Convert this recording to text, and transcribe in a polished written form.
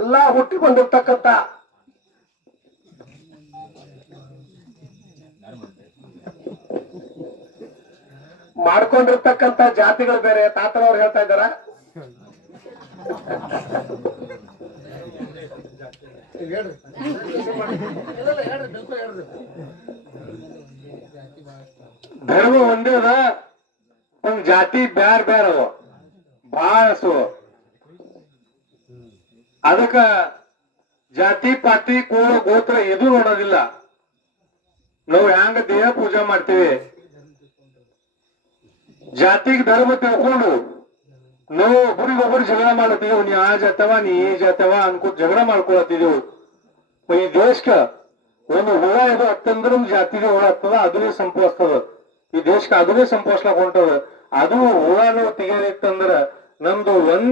ಎಲ್ಲಾ ಹುಟ್ಟಿಕೊಂಡಿರ್ತಕ್ಕಂಥ ಮಾಡ್ಕೊಂಡಿರ್ತಕ್ಕಂಥ ಜಾತಿಗಳು ಬೇರೆ. ತಾತನವ್ರು ಹೇಳ್ತಾ ಇದ್ದಾರ ಧರ್ಮ ಒಂದೇ ಅದ, ಒಂದ್ ಜಾತಿ ಬ್ಯಾರ್ ಬ್ಯಾರ ಅವ ಬಹಳಸು. ಅದಕ್ಕ ಜಾತಿ ಪಾತಿ ಕುಲ ಗೋತ್ರ ಎದು ನೋಡೋದಿಲ್ಲ. ನಾವು ಹ್ಯಾಂಗ ದೇಹ ಪೂಜಾ ಮಾಡ್ತೀವಿ, ಜಾತಿಗೆ ಧರ್ಮ ತಿಳ್ಕೊಂಡು ನಾವು ಒಬ್ಬರಿಗೊಬ್ಬರು ಜಗಳ ಮಾಡತ್ತಿದ್ದೇವು. ನೀ ಆ ಜಾತವ ನೀ ಈ ಜಾತವ ಅನ್ಕೋತ ಜಗಳ ಮಾಡ್ಕೊಳತ್ತಿದ್ದೆವು. ಈ ದೇಶಕ್ಕ ಒಂದು ಹುಳ ಇದು ಹತ್ತಂದ್ರ ಜಾತಿಗೆ ಹುಳ ಹತ್ತದ, ಅದನ್ನೇ ಸಂಪೋಸ್ತದ. ಈ ದೇಶಕ್ಕೆ ಅದನ್ನೇ ಸಂಪೋಸ್ಲಾಕ್ ಹೊಂಟದ. ಅದು ಹುಳನು ತೆಗೆದಿತ್ತಂದ್ರ ನಮ್ದು ಒಂದ್